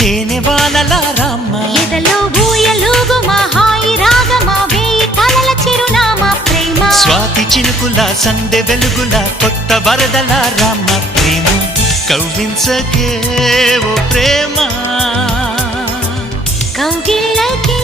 తేనె వానలా రామ్మ ఎదలో ఊయలుగు మా హాయి రాగమా వేయి కలల చిరునామా ప్రేమ. స్వాతి చినుకుల సందె వెలుగుల కొత్త వరదల రామ్మ ప్రేమ. కవ్వించకే ఓ ప్రేమ. కౌగిళ్ళకే